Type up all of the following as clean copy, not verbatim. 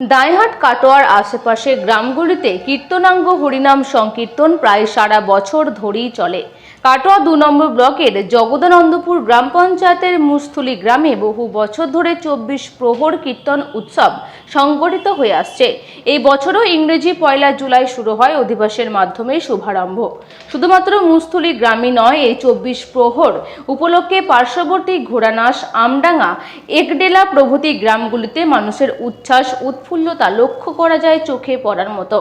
দাঁইহাট কাটোয়ার আশেপাশের গ্রামগুলিতে কীর্তনাঙ্গ হরিনাম সংকীর্তন প্রায় সারা বছর ধরেই চলে। কাটোয়া ২ নম্বর ব্লকের জগদানন্দপুর গ্রাম পঞ্চায়েতের মুস্থুলি গ্রামে বহু বছর ধরে ২৪ প্রহর কীর্তন উৎসব সংগঠিত হয়ে আসছে। এই বছরও ইংরেজি ১ জুলাই শুরু হয় অধিবাসের মাধ্যমে শুভারম্ভ। শুধুমাত্র মুস্থুলি গ্রামই নয়, এই ২৪ প্রহর উপলক্ষে পার্শ্ববর্তী ঘোড়ানাশ, আমডাঙ্গা, একডেলা প্রভৃতি গ্রামগুলিতে মানুষের উচ্ছ্বাস উৎফুল্লতা লক্ষ্য করা যায় চোখে পড়ার মতো।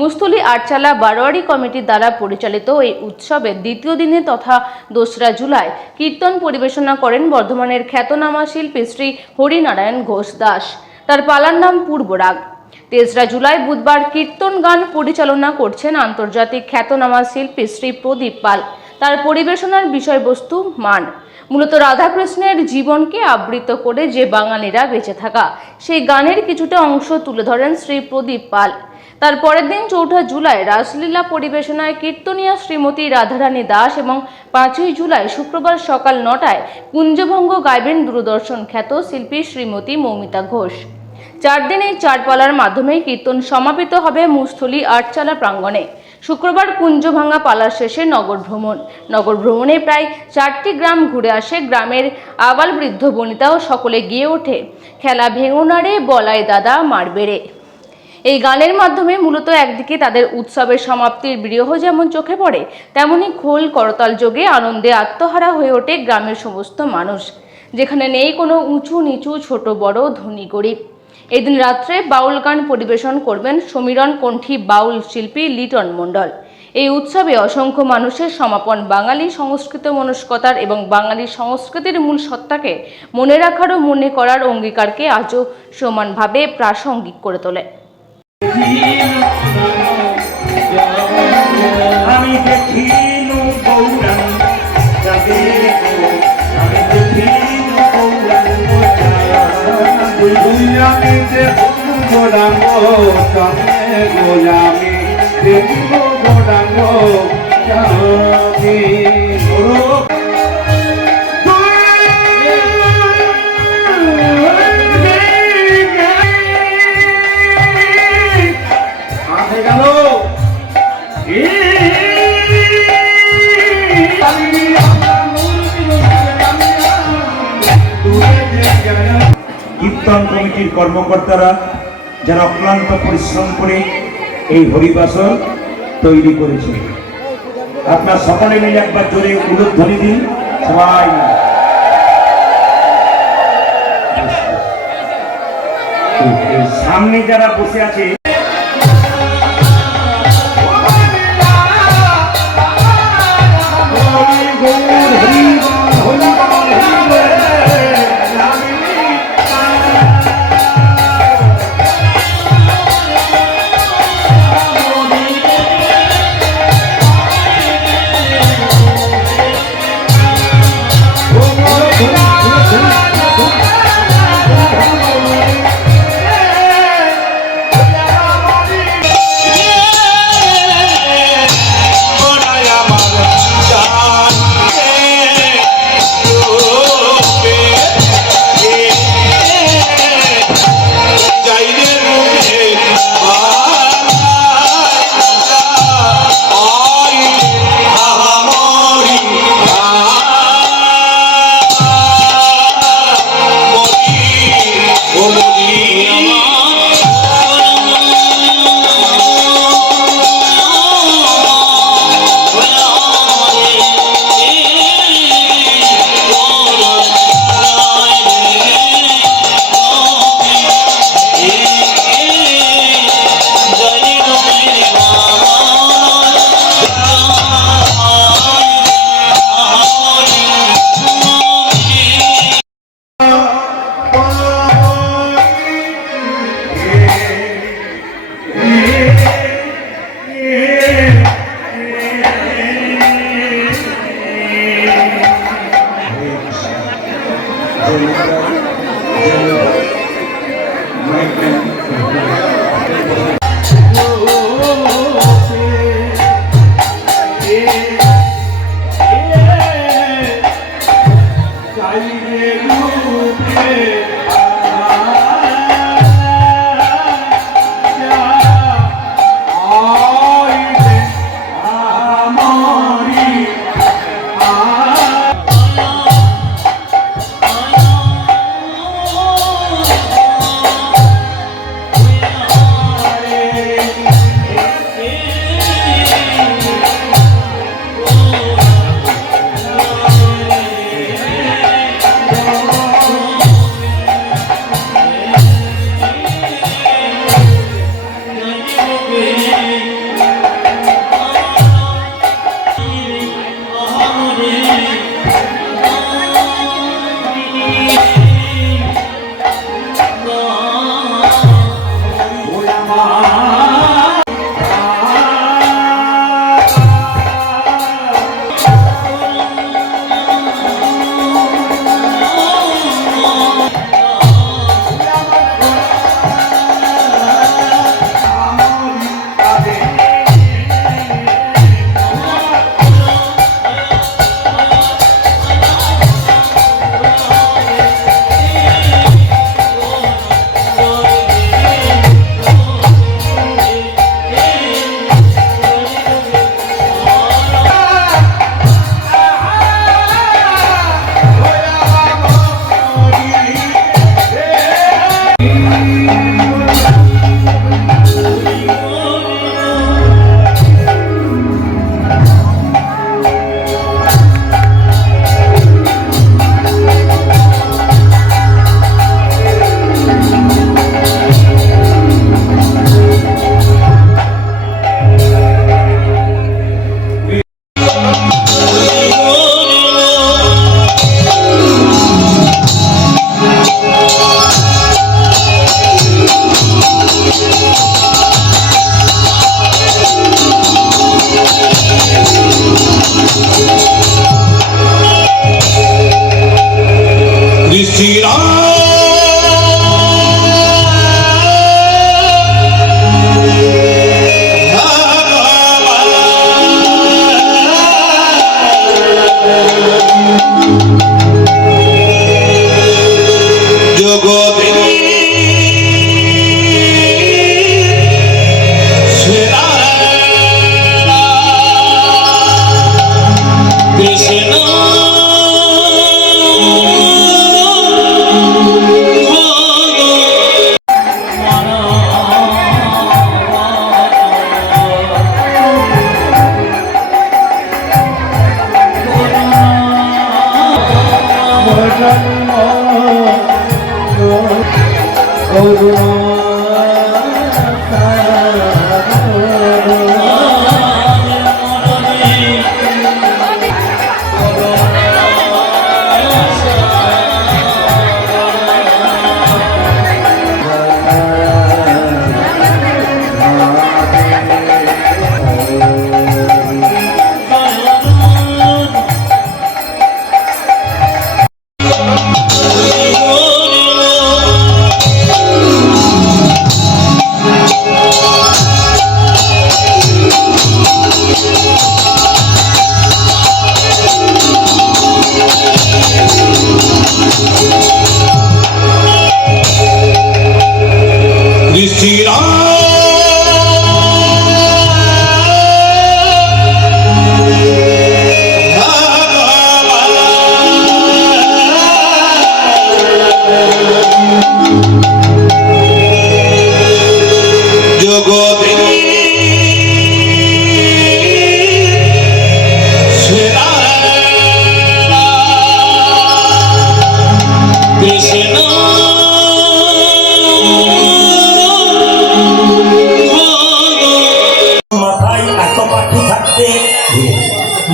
মুস্থুলি আটচালা বারোয়ারি কমিটির দ্বারা পরিচালিত এই উৎসবের দ্বিতীয় দিনে তথা ২রা জুলাই কীর্তন পরিবেশনা করেন বর্ধমানের খ্যাতনামা শিল্পী শ্রী হরিনারায়ণ ঘোষ দাস। তার পালার নাম পূর্বরাগ। ৩রা জুলাই বুধবার কীর্তন গান পরিচালনা করছেন আন্তর্জাতিক খ্যাতনামা শিল্পী শ্রী প্রদীপ পাল। তার পরিবেশনার বিষয়বস্তু মান, মূলত রাধাকৃষ্ণের জীবনকে আবৃত করে যে বাঙালিরা বেঁচে থাকা, সেই গানের কিছুটা অংশ তুলে ধরেন শ্রী প্রদীপ পাল। তার পরের দিন ৪ঠা জুলাই রাসলীলা পরিবেশনায় কীর্তনিয়া শ্রীমতী রাধারানী দাস এবং ৫ই জুলাই শুক্রবার সকাল ৯টায় কুঞ্জভঙ্গ গাইবেন দূরদর্শন খ্যাত শিল্পী শ্রীমতী মৌমিতা ঘোষ। ৪ দিন এই ৪ পালার মাধ্যমে কীর্তন সমাপিত হবে মুস্থুলি আটচালা প্রাঙ্গণে। শুক্রবার কুঞ্জভাঙ্গা পালার শেষে নগর ভ্রমণে প্রায় ৪টি গ্রাম ঘুরে আসে গ্রামের আবাল বৃদ্ধ বনিতাও সকলে গিয়ে ওঠে খেলা ভেঙোনারে বলাই দাদা মারবেড়ে। এই গানের মাধ্যমে মূলত একদিকে তাদের উৎসবের সমাপ্তির বিরহ যেমন চোখে পড়ে, তেমনি খোল করতাল যোগে আনন্দে আত্মহারা হয়ে ওঠে গ্রামের সমস্ত মানুষ, যেখানে নেই কোনো উঁচু নিচু, ছোট বড়, ধনী গরিব। এদিন রাত্রে বাউল গান পরিবেশন করবেন সমীরণ কণ্ঠী বাউল শিল্পী লিটন মণ্ডল। এই উৎসবে অসংখ্য মানুষের সমাপন বাঙালি সংস্কৃত মনস্কতার এবং বাঙালি সংস্কৃতির মূল সত্তাকে মনে রাখার ও মনে করার অঙ্গীকারকে আজও সমানভাবে প্রাসঙ্গিক করে তোলে। আমি দেখিনু গৌরাঙ্গ আমি দেখুন গোলাঙ্গ গোলামি দেখুন গোলাঙ্গ কীর্তন কমিটির কর্মকর্তারা যারা অক্লান্ত পরিশ্রম করে এই হরিবাসর তৈরি করেছে, আপনার সকলে মিলে একবার জোরে উলুধ্বনি দিন সবাই। সামনে যারা বসে আছে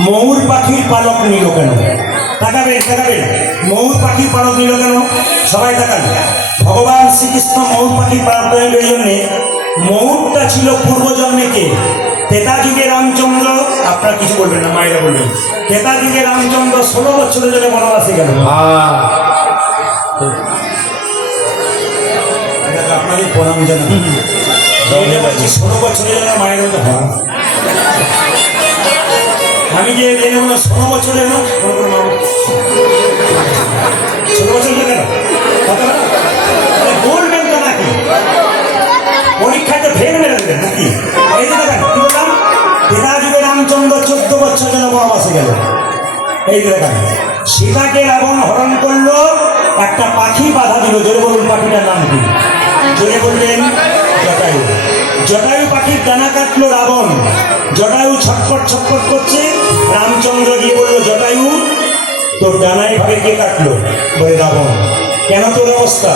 ময়ূর পাখির পালক নিল কেন? তাকাবেন তাকাবেন, ময়ূর পাখির পালক নিল কেন? সবাই তাকান। ভগবান শ্রীকৃষ্ণ ময়ূর পাখির পালক নিল এই জন্যে, ময়ূরটা ছিল পূর্বজন্মে কে? তেতা যুগে রামচন্দ্র। আপনারা কিছু বলবেন না, মায়েরা বলবেন। তেতা যুগে রামচন্দ্র 16 বছরের জন্য বনবাসে গেল। আপনাদের প্রণাম জানাই। 16 বছরের জন্য মায়ের মতো হয়। আমি যে 16 বছরের না, 16 বছর কেন বলবেন তো নাকি? পরীক্ষায় তো ফেল মেরে দেবেন নাকি? এই যে দেখেন কি বললাম, তেতা যুগে রামচন্দ্র 14 বছর যেন বনবাসে গেল। এই যে দেখেন, সীতাকে রাবণ হরণ করলো, একটা পাখি বাধা দিল। জোরে বলুন, পাখিটার নাম কি? জোরে বললেন, জটায়ু। জটায়ু পাখির ডানা কাটলো রাবণ। জটায়ু ছটফট ছটফট করছে। রামচন্দ্র গিয়ে বললো, জটায়ু তোর ডানায় ভাবে কে কাটলো? বলে রাবণ। কেন তোর অবস্থা?